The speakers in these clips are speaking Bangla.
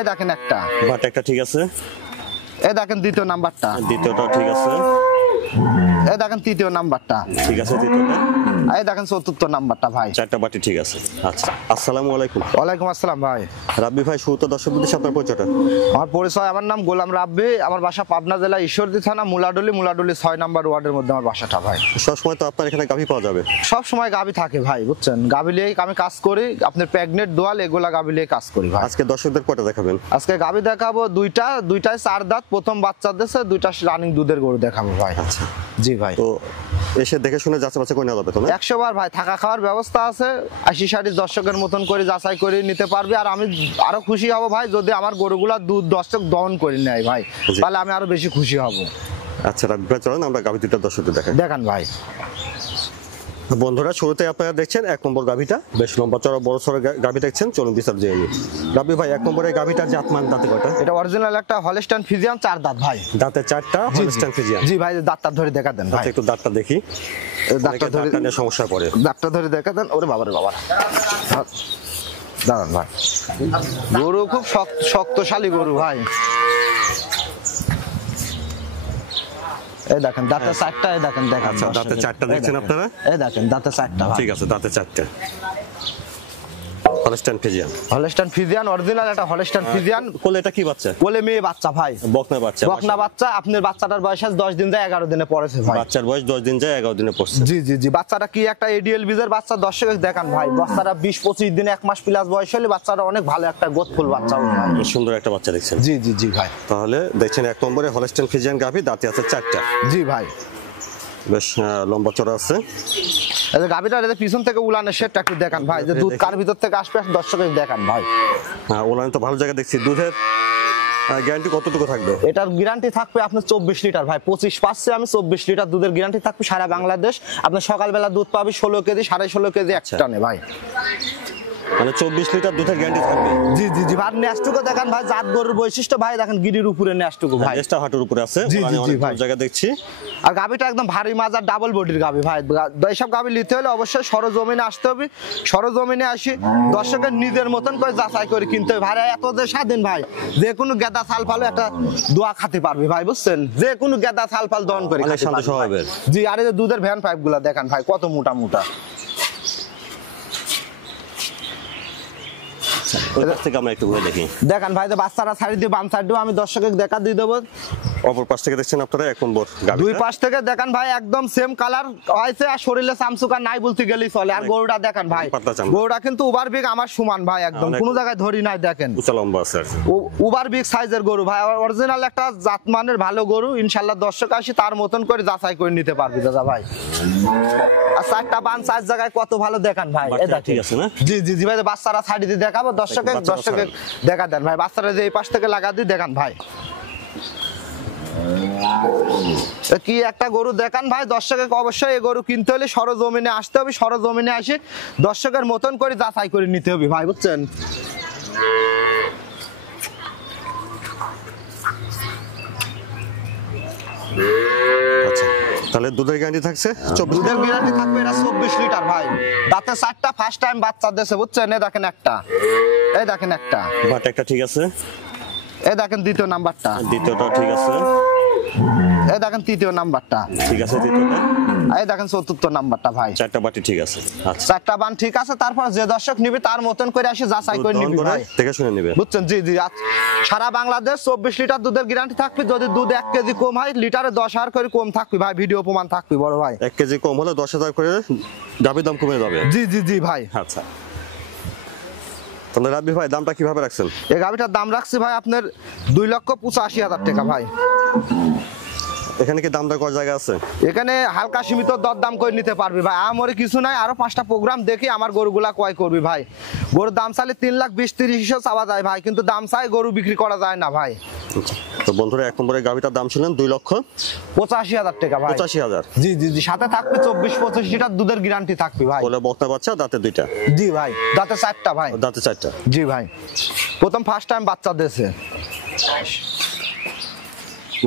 এই দেখেন একটা বাট একটা ঠিক আছে, এই দেখেন দ্বিতীয় নাম্বারটা, দ্বিতীয়টা ঠিক আছে, এই দেখেন তৃতীয় নাম্বারটা ঠিক আছে, তৃতীয়টা, এই দেখেন চতুর্থ নাম্বারটা ভাই। চারটা বাটি ঠিক আছে। আচ্ছা, আসসালামু আলাইকুম। ওয়ালাইকুম আসসালাম ভাই। রাব্বি ভাই, শুরুতে দর্শকদের সাথে আপনার পরিচয়টা। আমার পরিচয়, আমার নাম গোলাম রাব্বি, আমার বাসা পাবনা জেলা ঈশ্বরদী থানা মুলাডুলি 6 নম্বর ওয়ার্ডের মধ্যে আমার বাসাটা ভাই। সবসময় তো আপনার এখানে গাভী পাওয়া যাবে? সব সময় গাভী থাকে ভাই, বুঝছেন, গাভী নিয়েই আমি কাজ করি, আপনার প্রেগনেন্ট দোয়াল এগুলা গাভী নিয়ে কাজ করি ভাই। আজকে দর্শকদের কয়টা দেখাবেন? আজকে গাভী দেখাবো দুইটায় 4 দাঁত, প্রথম বাচ্চা দিয়েছে, 2টা রানিং দুধের গরু দেখাবো ভাই। আচ্ছা জি ভাই। তো এসে দেখে শুনে যাচাই বাছাই করে নেওয়া যাবে তো না? 100 বার ভাই, থাকা খাওয়ার ব্যবস্থা আছে, 80-60 দর্শকের মতন করে যাচাই করে নিতে পারবে। আর আমি আরো খুশি হব ভাই যদি আমার গরুগুলা দুধ দর্শক দহন করে নেয় ভাই, তাহলে আমি আরো বেশি খুশি হব। আচ্ছা রাব্বি ভাই, চলুন আমরা গাভী দুইটা দর্শকদের দেখাই। দেখান ভাই। বন্ধুরা, শুরুতে আপনারা দেখছেন 1 নম্বর গাভীটা, বেশ লম্বা চড়া বড় সড়ো গাভী দেখছেন, চলুন বিস্তার জেনে নিই। রাব্বি ভাই, 1 নম্বরের গাভীটার জাতমান দাঁতে কয়টা? এটা অরিজিনাল একটা হলস্টাইন ফ্রিজিয়ান 4 দাঁত ভাই। দাঁতে 4টা হলস্টাইন ফ্রিজিয়ান। জি ভাই, দাঁতটা ধরে দেখা দেন ভাই। একটু দাঁতটা দেখি, দাঁতটা ধরে নিয়ে সমস্যা পড়ে। দাঁতটা ধরে দেখা দেন। ওরে বাবারে বাবা, দাঁড়ান ভাই, গরু খুব শক্তশালী গরু ভাই। এই দেখেন দাঁতে 4টা, এই দেখেন দেখেন। আচ্ছা, দাঁতে 4টা দেখছেন আপনারা? এই দেখেন দাঁতে 4টা ভাই। ঠিক আছে, দাঁতে 4টা Holstein Friesian. Holstein Friesian original একটা হলস্টাইন ফ্রিজিয়ান। কোলে এটা কি বাচ্চা? কোলে মেয়ে বাচ্চা ভাই, বকনা বাচ্চা। বকনা বাচ্চা। আপনার বাচ্চাটার বয়স 10 দিন যায় 11 দিনে পড়েছে ভাই। বাচ্চার বয়স 10 দিন যায় 11 দিনে পড়ছে। জি জি জি। বাচ্চাটা কি একটা এডিএল বীজের বাচ্চা, দর্শক দেখান ভাই। বাচ্চাটা 20-25 দিনে 1 মাস প্লাস বয়স হলে বাচ্চাটা অনেক ভালো একটা গোদফুল বাচ্চা হবে ভাই। সুন্দর একটা বাচ্চা দেখছেন। জি জি জি ভাই। তাহলে দেখছেন 1 নম্বরে হলস্টাইন ফ্রিজিয়ান গাভী, দাঁতে আছে 4টা। জি ভাই। বেশ লম্বা চড়া আছে। এই যে গাভীটার এই যে পিছন থেকে উলানের শেডটা একটু দেখান ভাই, যে দুধ কার ভিতর থেকে আসবে দর্শকের দেখান ভাই। হ্যাঁ, উলান তো ভালো জায়গা দেখছি। দুধের গ্যারান্টি কতটুকু থাকবে? এটার গ্যারান্টি থাকবে আপনার 24 লিটার ভাই। 25 পাচ্ছে আমি 24 লিটার দুধের গ্যারান্টি থাকবে সারা বাংলাদেশ। আপনার সকালবেলা দুধ পাবে 16 কেজি 16.5 কেজি এক টানে ভাই। মানে 24 লিটার দুধের গ্যারান্টি থাকবে? জি জি জি ভাই। নেস্টুকো দেখান ভাই, জাত গরুর বৈশিষ্ট্য ভাই, দেখেন গিরির উপরে নেস্টুকো ভাই, নেস্টা হাঁটুর উপরে আছে। জি জি জি ভাই, জায়গা দেখছি। আর গাভীটা একদম ভারী মাজার ডাবল বডির গাভী ভাই। এইসব গাভী নিতে হলে অবশ্যই সরজমিনে আসতে হবে। সরজমিনে আসি দর্শকের নিজের মতন করে যাচাই করে কিনতে হবে ভাই। এত যে স্বাধীন ভাই, যে কোনো গেদা ছাল ফালও একটা দোয়া খেতে পারবে ভাই, বুঝছেন, যে কোনো গেদা ছাল ফাল দহন করে খেতে শান্ত পারবে স্বভাবের। জি। আর এই যে দুধের ভ্যান পাইপ গুলা দেখান ভাই, কত মোটা মোটা। থেকে আমরা একটু ঘুরে দেখি। দেখান ভাই, যে বাচ্চারা ছাড়ি দিয়ে বাম সাইড আমি দর্শকের দেখা দিয়ে দেবো। অপর পাশ থেকে দেখছেন আপনারা 1 নম্বর গাভী। দুই পাশ থেকে দেখান ভাই, একদম সেম কালার হয়েছে, আর শরীরে চামচুকা নাই বলতে গেলেই চলে। আর গরুটা দেখান ভাই, গরুটা কিন্তু উবার বিগ আমার সমান ভাই, একদম কোনো জায়গায় ধরি নাই। দেখেন উঁচা লম্বা আছে, উবার বিগ সাইজের গরু ভাই, অরিজিনাল একটা জাতমানের ভালো গরু। ইনশাআল্লাহ দর্শক আসি তার মতন করে যাচাই করে নিতে পারবি দাদা ভাই। আর 4টা বান 4 জায়গায় কত ভালো দেখান ভাই। ঠিক আছে না? জি জি জি ভাই। বাচ্চারা ছাড়ি দিয়ে দেখাবো দর্শকের দেখা দেন ভাই। বাচ্চারা যে এই পাশ থেকে লাগা দিয়ে দেখান ভাই, কি একটা গরু দেখান ভাই। দর্শকের অবশ্যই এই গরু কিনতে হলে সরজমিনে আসতে হবে। সরজমিনে আসি দর্শকের মতন করে যাচাই করে নিতে হবে ভাই, বুঝছেন। আচ্ছা, তাহলে দুধের গ্যারান্টি থাকছে? দুধের গ্যারান্টি থাকবে এটা 24 লিটার ভাই। দাঁতে 4টা, ফার্স্ট টাইম বাচ্চা দিয়েছে, বুঝছেন। এই দেখেন একটা, এই দেখেন একটা, বাট একটা ঠিক আছে, এই দেখেন দ্বিতীয় নাম্বারটা, দ্বিতীয়টা ঠিক আছে, এই দেখেন তৃতীয় নাম্বারটা ঠিক আছে, তৃতীয়টা, এই দেখেন চতুর্থ নাম্বারটা ভাই। 4টা বাটি ঠিক আছে। আচ্ছা, 4টা বান ঠিক আছে। তারপর যে দর্শক নিবে তার মতন করে আসে যাচাই করে নিবি ভাই, দেখে শুনে নেবে, বুঝছেন। জি জি। সারা বাংলাদেশ 24 লিটার দুধের গ্যারান্টি থাকবে। যদি দুধ 1 কেজি কম হয়, লিটারে 10,000 করে কম থাকবে ভাই, ভিডিও প্রমাণ থাকবে বড় ভাই। 1 কেজি কম হলে 10,000 করে গাভীর দাম কমে যাবে। জি জি জি ভাই। আচ্ছা, তাহলে রাব্বি ভাই দামটা কিভাবে রাখছেন? এই গাভীটার দাম রাখছি ভাই আপনার 2,85,000 টাকা ভাই। এখানে কি দাম দর করার জায়গা আছে? এখানে হালকা সীমিত দরদাম করে নিতে পারবি ভাই। আমারই কিছু নাই, আরো 5টা প্রোগ্রাম দেখি আমার গরুগুলা ক্রয় করবি ভাই। গরুর দাম চাইলে 3,20,30,000 চাওয়া যায় ভাই, কিন্তু দাম চাই গরু বিক্রি করা যায় না ভাই। তো বন্ধুরা, 1 নম্বরের গাভীটার দাম শুনলেন 2,85,000 টাকা ভাই। 85,000? জি জি জি। সাথে থাকবে 24-25 লিটার দুধের গ্যারান্টি থাকবে ভাই। বলে বকনা বাচ্চা, দাঁতে 2টা? জি ভাই। দাঁতে 4টা ভাই। দাঁতে 4টা? জি ভাই। প্রথম ফার্স্ট টাইম বাচ্চা দিয়েছে।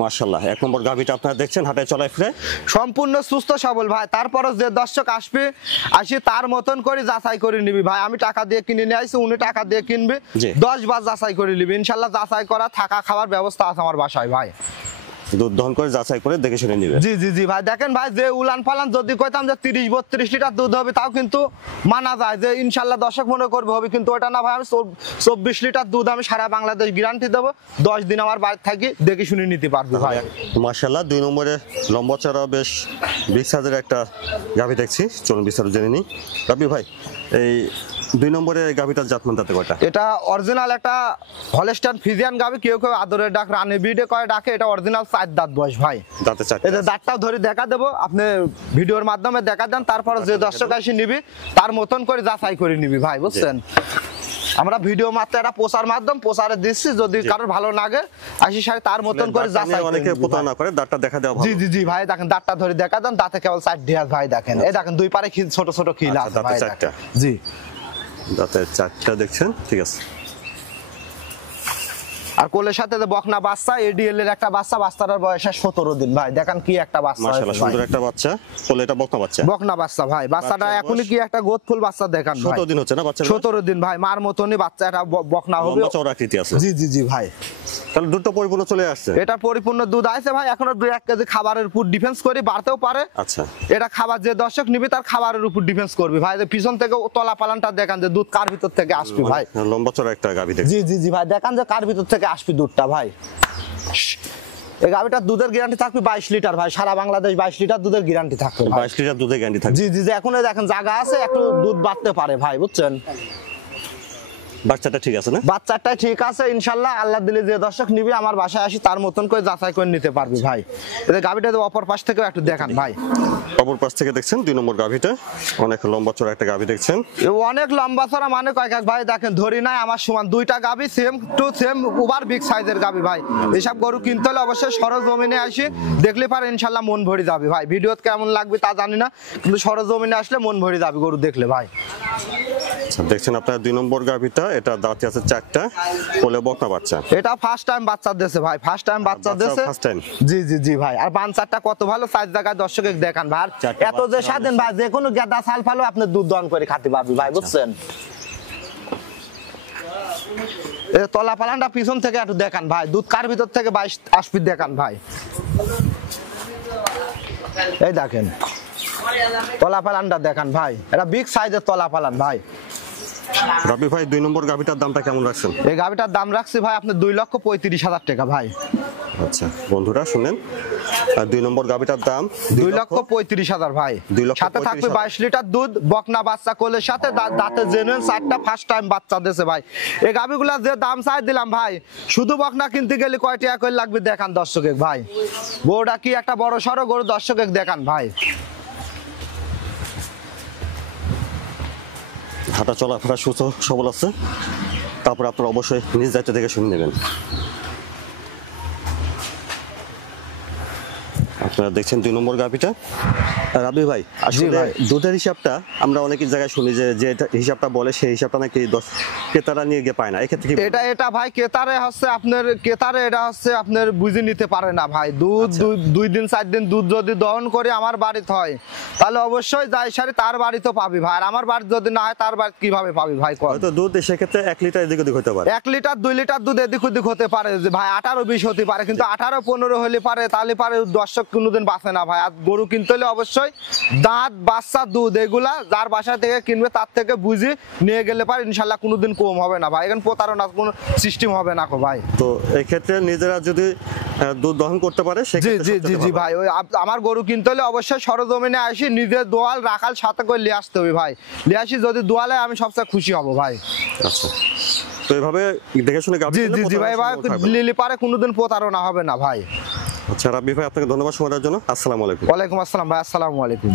মাশাআল্লাহ, এক নম্বর গাভীটা আপনারা দেখছেন হাটে চলায় ফিরে সম্পূর্ণ সুস্থ সবল ভাই। তারপরও যে দর্শক আসি তার মতন করে যাচাই করে নিবি ভাই। আমি টাকা দিয়ে কিনে নিয়ে আসি, উনি টাকা দিয়ে কিনবে, জি। 10 বার যাচাই করে নিবি ইনশাল্লাহ। যাচাই করা থাকা খাওয়ার ব্যবস্থা আছে আমার বাসায় ভাই। দুধ দহন করে যাচাই করে দেখে শুনে নিবে। জি জি জি ভাই, দেখেন ভাই যে উলান পালান যদি কইতাম যে 30-32 লিটার দুধ হবে তাও কিন্তু মানা যায় যে ইনশাল্লাহ দর্শক মনে করবে হবে, কিন্তু ওটা না ভাই। আমি 24 লিটার দুধ আমি সারা বাংলাদেশ গ্যারান্টি দেবো। 10 দিন আমার বাড়ি থাকি দেখে শুনে নিতে পারবো ভাই। মাশাআল্লাহ, 2 নম্বরে লম্বা চড়া বেশ বিগ সাইজের একটা গাভী দেখছি, চলুন বিস্তারিত জেনে নিই। রাব্বি ভাই, এই 2 নম্বরে গাভীটার জাতমান তাতে কয়টা? এটা অরিজিনাল একটা হলস্টাইন ফ্রিজিয়ান গাভী, কেউ কেউ আদরের ডাক রানী বিডে কয় ডাকে। এটা অরিজিনাল 4 দাঁত বয়স ভাই। দাঁতে 4টা। এটা দাঁতটাও ধরে দেখা দেবো, আপনি ভিডিওর মাধ্যমে দেখা দেন। তারপর যে দর্শক এসে নিবি তার মতন করে যাচাই করে নিবি ভাই, বুঝছেন। আমরা ভিডিও মাত্র একটা প্রচার মাধ্যম প্রচারে দিচ্ছি, যদি কারোর ভালো লাগে আসি সারি তার মতন করে যাচাই করে অনেকে নিবি ভাই। প্রতারণা করে, দাঁতটা দেখা দেওয়া ভালো। জি জি জি ভাই, দেখেন দাঁতটা ধরে দেখা দেন, দাঁতে কেবল 4 ডিয়ার ভাই। দেখেন এই দেখেন দুই পারে খিল, ছোট ছোট খিল আছে দাঁতে ভাই। 4টা। জি, দাঁতে 4টা দেখছেন, ঠিক আছে। আর কোলের সাথে যে বকনা বাচ্চা, এডিএল এর একটা বাচ্চা, বাচ্চাটার বয়স 17 দিন ভাই। দেখেন কি একটা বাচ্চা মাশাআল্লাহ, হয়েছে ভাই। সুন্দর একটা বাচ্চা। কোলে এটা বকনা বাচ্চা। বকনা বাচ্চা ভাই। বাচ্চাটা বাচ্চার এখনই বয়স? কি একটা গোদফুল বাচ্চা দেখেন ভাই। 17 দিন হচ্ছে না বাচ্চা? 17 দিন ভাই, মার মতনই বাচ্চা। এটা বকনা হবে। লম্বা চওড়া আকৃতি আছে। জি জি জি ভাই, তাহলে দুধটা পরিপূর্ণ চলে আসছে। এটা পরিপূর্ণ দুধ আছে ভাই। এখনো 2-1 কেজি খাবারের উপর ডিফেন্স করি, বাড়তেও পারে। আচ্ছা, এটা খাবার যে দর্শক নিবি তার খাবারের উপর ডিফেন্স করবি ভাই। যে পিছন থেকে তলা পালানটা দেখান যে দুধ কার ভিতর থেকে আসবে ভাই। লম্বা চওড়া একটা গাভী দেখছি। জি জি জি ভাই, দেখান যে কার ভিতর থেকে আসবে দুধটা ভাই। এই গাভিটার দুধের গ্যারান্টি থাকবে 22 লিটার ভাই। সারা বাংলাদেশ 22 লিটার দুধের গ্যারান্টি থাকবে ভাই। 22 লিটার দুধে গ্যারান্টি থাকবে। জি জি জি, এখন এই দেখেন জায়গা আছে, একটু দুধ বাড়তে পারে ভাই, বুঝছেন। বাচ্চাটা ঠিক আছে না? বাচ্চাটা ঠিক আছে ইনশাল্লাহ। আল্লাহ দিলে যে দর্শক নিবি আমার বাসায় আসি তার মতন করে যাচাই করে নিতে পারবি ভাই। এদের গাভিটা অপর পাশ থেকেও একটু দেখান ভাই। অপর পাশ থেকে দেখছেন 2 নম্বর গাভীটা, অনেক লম্বা চওড়া একটা গাভী দেখছেন। এ অনেক লম্বা চড়া মানে কয়েক ভাই। দেখেন ধরি নাই আমার সমান, 2টা গাভী same to same over big সাইজের গাভী ভাই। এসব গরু কিনতে হলে অবশ্যই সরজমিনে আসি দেখলে পারে ইনশাল্লাহ মন ভরে যাবে ভাই। ভিডিওতে কেমন লাগবে তা জানি না, কিন্তু সরজমিনে আসলে মন ভরে যাবে গরু দেখলে ভাই। দেখছেন আপনার 2 নম্বর গাভীটা, এটা দাঁতে আছে 4টা, কোলে বকনা বাচ্চা। এটা ফার্স্ট টাইম বাচ্চা দিয়েছে ভাই, ফার্স্ট টাইম বাচ্চা বাচ্চা দিয়েছে। first time? জি জি জি ভাই। আর বাচ্চাটা কত ভালো সাইজ, জায়গায় দর্শকে দেখান ভাই। আর 4টা এত যে বাচ্চা স্বাধীন ভাই, যে কোনো গেদা ছাল ফালো আপনি দুধ দহন করে খাতে পারবি ভাই, বুঝছেন। এই তলা পালানটা পিছন থেকে একটু দেখান ভাই, দুধ কার ভিতর থেকে 22 আসবে দেখান ভাই। এই দেখেন তলা পালানটা দেখান ভাই, এটা বিগ সাইজের তলা পালান ভাই। রাব্বি ভাই, 2 নম্বর গাভীটার দামটা কেমন রাখছেন? এই গাভিটার দাম রাখছি ভাই আপনি 2,35,000 টাকা ভাই। আচ্ছা বন্ধুরা শুনেন, 2 নম্বর গাভীটার দাম 2,35,000 ভাই। 2,35,000 সাথে থাকবে 22 লিটার দুধ, বকনা বাচ্চা কোলের সাথে, দাঁতে জেনুইন 4টা ফার্স্ট টাইম বাচ্চা দিয়েছে ভাই। এই গাভিগুলা যে দাম চাই দিলাম ভাই, শুধু বকনা কিনতে গেলে কয় টাকা করে লাগবে দেখান দর্শকে ভাই। গরুটা কি একটা বড় সড়ো গরু, দর্শকে দেখান ভাই। হাঁটা চলাফেরা সুস্থ সবল আছে, তারপর আপনারা অবশ্যই নিজ দায়িত্ব থেকে শুনে নেবেন। আপনারা দেখছেন 2 নম্বর গাভীটা। রাব্বি ভাই, আসলে ভাই। দুধের হিসাবটা আমরা অনেক জায়গায় শুনি যে যে হিসাবটা বলে সেই হিসাবটা নাকি ক্রেতারা নিয়ে গিয়ে পায় না, এক্ষেত্রে কি? এটা ভাই কেতারে হচ্ছে আপনার, কেতারে এটা হচ্ছে আপনার বুঝে নিতে পারে না ভাই। দুধ 2 দিন 4 দিন দুধ যদি দহন করে আমার বাড়িতে হয় তাহলে অবশ্যই যাই সারি তার বাড়িতে পাবি ভাই। আর আমার বাড়িতে যদি না হয় তার বাড়িতে কিভাবে পাবি ভাই? হয়তো দুধ সেক্ষেত্রে 1 লিটার এদিক ওদিক হতে পারে, 1 লিটার 2 লিটার দুধ এদিক ওদিক হতে পারে যে ভাই, 18-20 হতে পারে, কিন্তু 18-15 হলে পারে, তাহলে পারে দর্শক কোনোদিন বাঁচে না ভাই। আর গরু কিনতে হলে অবশ্যই দাঁত বাচ্চা দুধ এগুলা যার বাসা থেকে কিনবে তার থেকে বুঝে নিয়ে গেলে পারে ইনশাল্লাহ কোনোদিন কম হবে না ভাই। এখানে প্রতারণার কোনো সিস্টেম হবে না ভাই। তো এই ক্ষেত্রে নিজেরা যদি দুধ দহন করতে পারে জি সেক্ষেত্রে জি জি সবচেয়ে জি ভালো। ভাই, ওই আমার গরু কিনতে হলে অবশ্যই সরজমিনে আসি, নিজের দোয়াল রাখাল সাথে করে নিয়ে আসতে হবে ভাই। নিয়ে আসি যদি দোয়ালে আমি সবচেয়ে খুশি হব ভাই। আচ্ছা, তো এইভাবে দেখে শুনে গাভী জি কিনলে জি জি ভাই, প্রতারণার সম্ভাবনা থাকবে না। লিলি পারে কোনোদিন প্রতারণা হবে না ভাই। আচ্ছা রাব্বি ভাই, আপনাকে ধন্যবাদ সময় দেওয়ার জন্য। আসসালামু আলাইকুম। ওয়ালাইকুম আসসালাম ভাই, আসসালামু আলাইকুম।